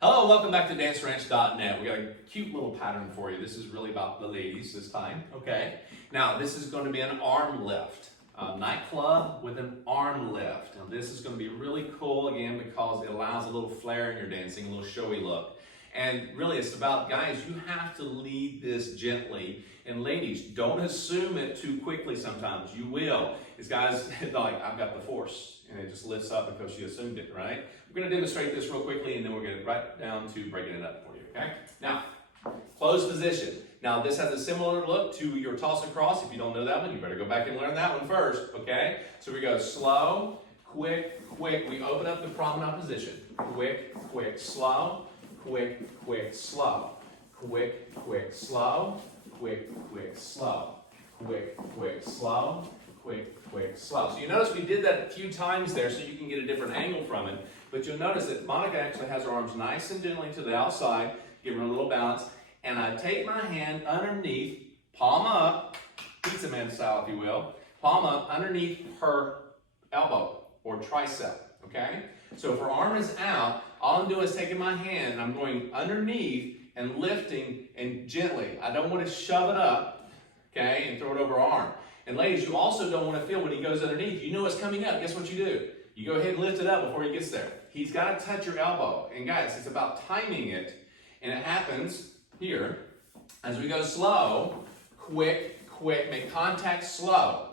Hello, welcome back to danceranch.net. We got a cute little pattern for you. This is really about the ladies this time, okay? Now, this is going to be an arm lift. Nightclub with an arm lift. Now, this is going to be really cool, again, because it allows a little flair in your dancing, a little showy look. And really, it's about, guys, you have to lead this gently. And ladies, don't assume it too quickly sometimes. You will. It's guys, like, I've got the force. And it just lifts up because she assumed it, right? We're going to demonstrate this real quickly, and then we're going to get right down to breaking it up for you, okay? Now, closed position. Now, this has a similar look to your toss across. If you don't know that one, you better go back and learn that one first, okay? So we go slow, quick, quick. We open up the promenade position. Quick, quick, slow. Quick, quick, slow. Quick, quick, slow. Quick, quick, slow. Quick, quick, slow. Quick, quick, slow. So you notice we did that a few times there so you can get a different angle from it. But you'll notice that Monica actually has her arms nice and gently to the outside, give her a little balance. And I take my hand underneath, palm up, pizza man style if you will, palm up underneath her elbow or tricep, okay? So if her arm is out, all I'm doing is taking my hand and I'm going underneath and lifting and gently. I don't want to shove it up, okay, and throw it over her arm. And ladies, you also don't want to feel when he goes underneath. You know it's coming up. Guess what you do? You go ahead and lift it up before he gets there. He's got to touch your elbow. And guys, it's about timing it. And it happens here as we go slow, quick, quick, make contact slow.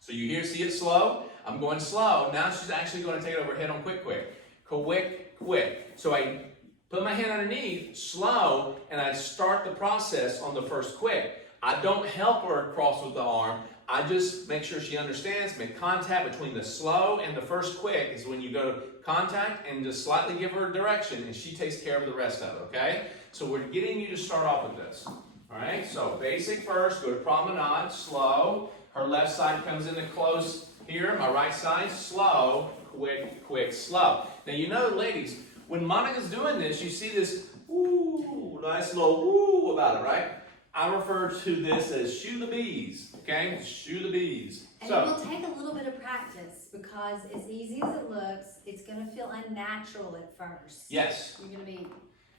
So you see it slow? I'm going slow. Now she's actually going to take it over head on quick, quick. Quick, quick. So I put my hand underneath, slow, and I start the process on the first quick. I don't help her across with the arm. I just make sure she understands, make contact between the slow and the first quick is when you go to contact and just slightly give her direction and she takes care of the rest of it, okay? So we're getting you to start off with this, all right? So basic first, go to promenade, slow. Her left side comes into close here, my right side, slow, quick, quick, slow. Now you know, ladies, when Monica's doing this, you see this, ooh, nice little ooh about it, right? I refer to this as shoe the bees, okay? Shoe the bees. And it will take a little bit of practice because as easy as it looks, it's going to feel unnatural at first. Yes. You're going to be...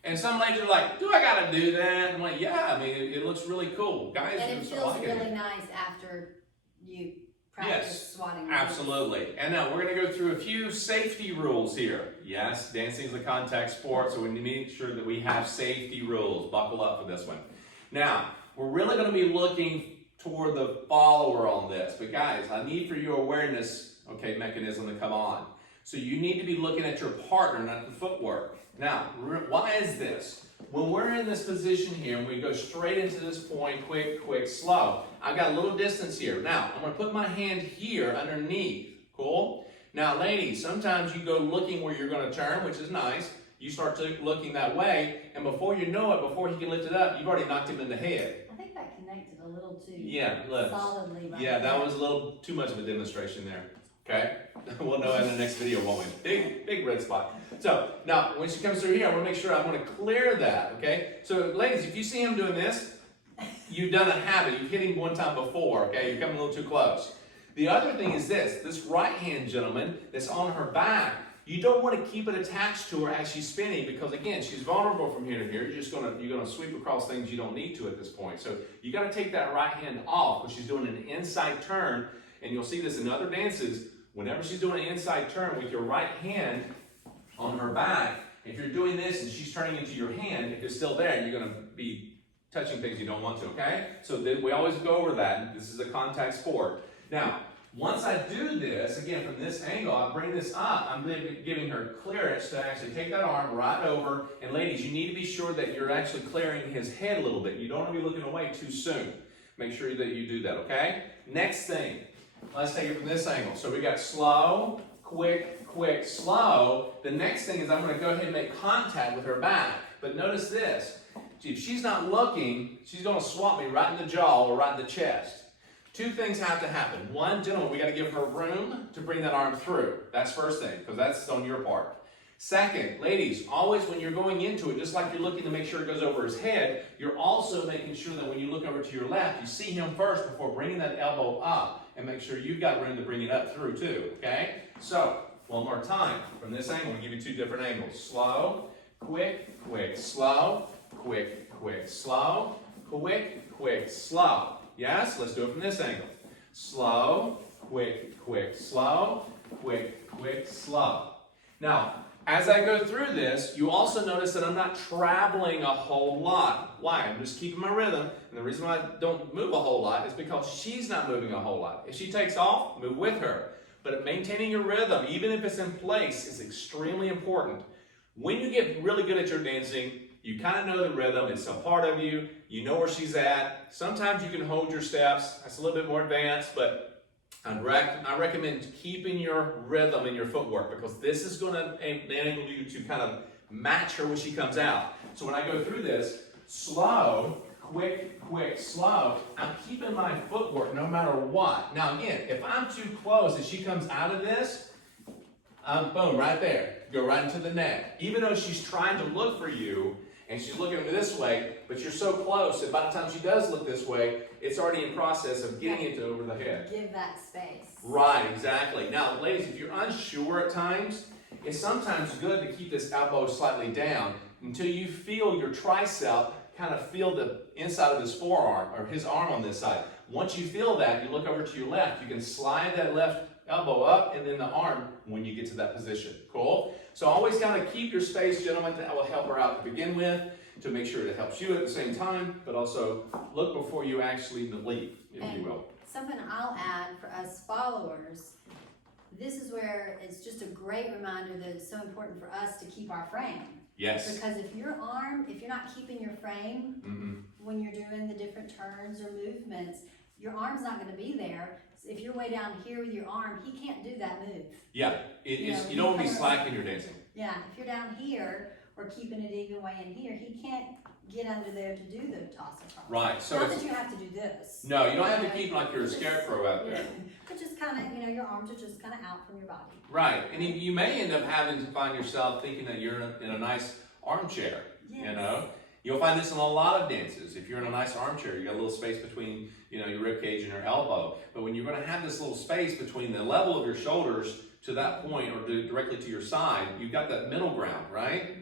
And some ladies are like, do I got to do that? I'm like, yeah, I mean, it looks really cool. Guys, and it feels really nice after you practice swatting. Absolutely. And now we're going to go through a few safety rules here. Yes, dancing is a contact sport, so we need to make sure that we have safety rules. Buckle up for this one. Now, we're really going to be looking toward the follower on this. But guys, I need for your awareness, okay, mechanism to come on. So you need to be looking at your partner, not the footwork. Now, why is this? When we're in this position here and we go straight into this point, quick, quick, slow, I've got a little distance here. Now, I'm going to put my hand here underneath. Cool? Now, ladies, sometimes you go looking where you're going to turn, which is nice. You start looking that way, and before you know it, before he can lift it up, you've already knocked him in the head. I think that connected a little too solidly. Right yeah, there. that was a little too much of a demonstration there. Okay? We'll know in the next video, won't we? Big red spot. So, now, when she comes through here, I want to make sure I want to clear that, okay? So, ladies, if you see him doing this, you've done a habit. You've hit him one time before, okay? You're coming a little too close. The other thing is this right hand, gentleman, that's on her back, you don't want to keep it attached to her as she's spinning because, again, she's vulnerable from here to here. You're gonna sweep across things you don't need to at this point. So you got to take that right hand off because she's doing an inside turn, and you'll see this in other dances. Whenever she's doing an inside turn with your right hand on her back, if you're doing this and she's turning into your hand, if it's still there, you're going to be touching things you don't want to, okay? So we always go over that. This is a contact sport. Now, once I do this, again, from this angle, I bring this up, I'm giving her clearance to actually take that arm right over. And ladies, you need to be sure that you're actually clearing his head a little bit. You don't want to be looking away too soon. Make sure that you do that, okay? Next thing, let's take it from this angle. So we got slow, quick, quick, slow. The next thing is I'm going to go ahead and make contact with her back. But notice this. If she's not looking, she's going to swat me right in the jaw or right in the chest. Two things have to happen. One, gentlemen, we got to give her room to bring that arm through. That's first thing, because that's on your part. Second, ladies, always when you're going into it, just like you're looking to make sure it goes over his head, you're also making sure that when you look over to your left, you see him first before bringing that elbow up, and make sure you've got room to bring it up through too, okay? So, one more time. From this angle, we'll give you two different angles. Slow, quick, quick, slow, quick, quick, slow, quick, quick, slow. Yes, let's do it from this angle. Slow, quick, quick, slow, quick, quick, slow. Now, as I go through this, you also notice that I'm not traveling a whole lot. Why? I'm just keeping my rhythm. And the reason why I don't move a whole lot is because she's not moving a whole lot. If she takes off, move with her. But maintaining your rhythm, even if it's in place, is extremely important. When you get really good at your dancing, you kind of know the rhythm. It's a part of you. You know where she's at. Sometimes you can hold your steps. That's a little bit more advanced, but I recommend keeping your rhythm in your footwork because this is going to enable you to kind of match her when she comes out. So when I go through this, slow, quick, quick, slow, I'm keeping my footwork no matter what. Now again, if I'm too close and she comes out of this, boom, right there. Go right into the neck. Even though she's trying to look for you, and she's looking this way, but you're so close that by the time she does look this way, it's already in process of getting it over the head. Give that space. Right, exactly. Now, ladies, if you're unsure at times, it's sometimes good to keep this elbow slightly down until you feel your tricep kind of feel the inside of his forearm or his arm on this side. Once you feel that, you look over to your left. You can slide that left elbow up and then the arm when you get to that position. Cool? So always kind of keep your space, gentlemen. That will help her out to begin with, to make sure it helps you at the same time, but also look before you actually leap, if you will. Something I'll add for us followers, this is where it's just a great reminder that it's so important for us to keep our frame. Yes. Because if you're not keeping your frame when you're doing the different turns or movements, your arm's not going to be there. So if you're way down here with your arm, he can't do that move. Yeah, you don't want to be slack when you're dancing. Yeah, if you're down here or keeping it even way in here, he can't get under there to do the toss across. Right. So not that you have to do this. No, you don't have to keep like you're a scarecrow out there. But just kind of, your arms are just kind of out from your body. Right, and you may end up having to find yourself thinking that you're in a nice armchair. Yes. You'll find this in a lot of dances. If you're in a nice armchair, you got a little space between, your rib cage and your elbow. But when you're going to have this little space between the level of your shoulders to that point or directly to your side, you've got that middle ground, right?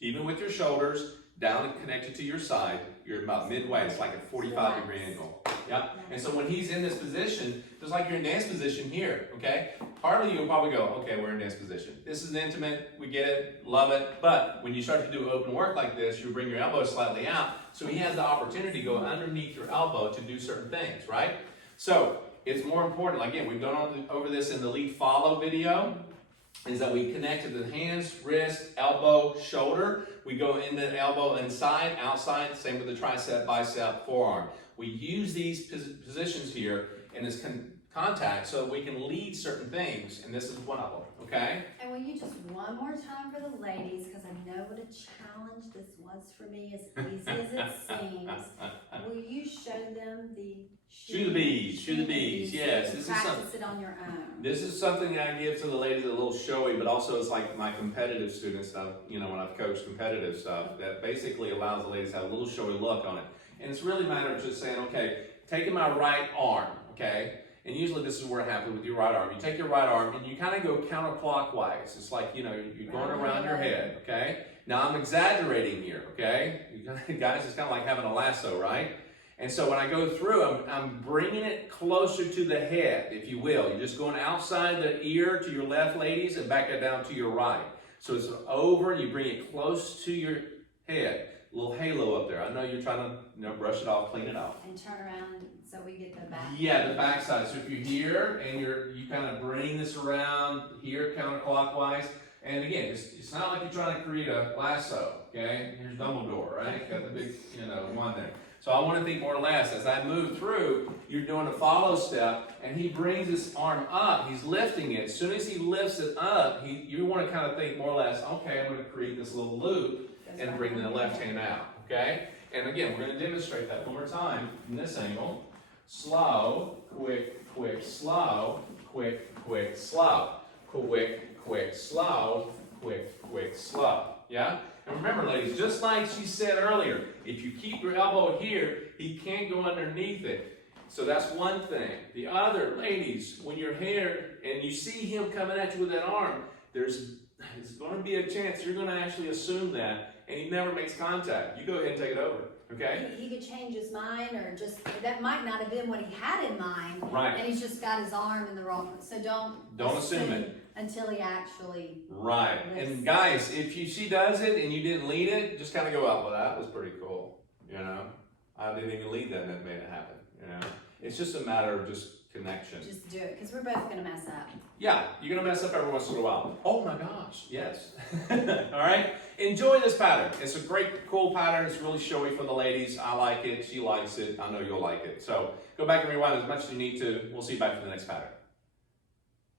Even with your shoulders down and connected to your side, you're about midway. It's like a 45-degree angle. Yep. And so when he's in this position, just like you're in dance position here, okay? Partly you'll probably go, okay, we're in dance position. This is intimate, we get it, love it. But when you start to do open work like this, you bring your elbow slightly out, so he has the opportunity to go underneath your elbow to do certain things, right? So it's more important, again, we've done over this in the lead follow video, is that we connected the hands, wrist, elbow, shoulder. We go in the elbow inside, outside, same with the tricep, bicep, forearm. We use these positions here in this contact so that we can lead certain things, and this is one of them, okay? And will you just one more time for the ladies, because I know what a challenge this was for me, as easy as it seems. Will you show them the Shoe the bees, yes. This is practice it on your own. This is something that I give to the ladies a little showy, but also it's like my competitive students stuff, when I've coached competitive stuff, that basically allows the ladies to have a little showy look on it. And it's really a matter of just saying, okay, taking my right arm, okay? And usually this is where it happens with your right arm. You take your right arm and you kind of go counterclockwise. It's like, you're going around your head, okay? Now I'm exaggerating here, okay? You guys, it's kind of like having a lasso, right? And so when I go through, I'm bringing it closer to the head, if you will. You're just going outside the ear to your left, ladies, and back it down to your right. So it's over, and you bring it close to your head. A little halo up there. I know you're trying to brush it off, clean it off. And turn around so we get the back. Yeah, the back side. So if you're here, and you kind of bring this around here counterclockwise. And again, it's not like you're trying to create a lasso, okay? Here's Dumbledore, right? Got the big, one there. So I want to think more or less, as I move through, you're doing a follow step, and he brings his arm up, he's lifting it. As soon as he lifts it up, you want to kind of think more or less, okay, I'm going to create this little loop and bring the left hand out, okay? And again, we're going to demonstrate that one more time from this angle. Slow, quick, quick, slow, quick, quick, slow, quick, quick, slow, quick, quick, slow, yeah? And remember, ladies, just like she said earlier, if you keep your elbow here, he can't go underneath it. So that's one thing. The other, ladies, when you're here and you see him coming at you with that arm, there's there's going to be a chance you're going to actually assume that, and he never makes contact. You go ahead and take it over, okay? He could change his mind, or just, that might not have been what he had in mind. Right. And he's just got his arm in the wrong, so don't assume it. Until he actually. Right. And guys, if she does it and you didn't lead it, just kind of go out, well, that was pretty cool. You know, I didn't even lead that and it made it happen. You know, it's just a matter of just connection. Just do it, because we're both going to mess up. Yeah, you're going to mess up every once in a while. Oh my gosh, yes. All right, enjoy this pattern. It's a great, cool pattern. It's really showy for the ladies. I like it. She likes it. I know you'll like it. So go back and rewind as much as you need to. We'll see you back for the next pattern.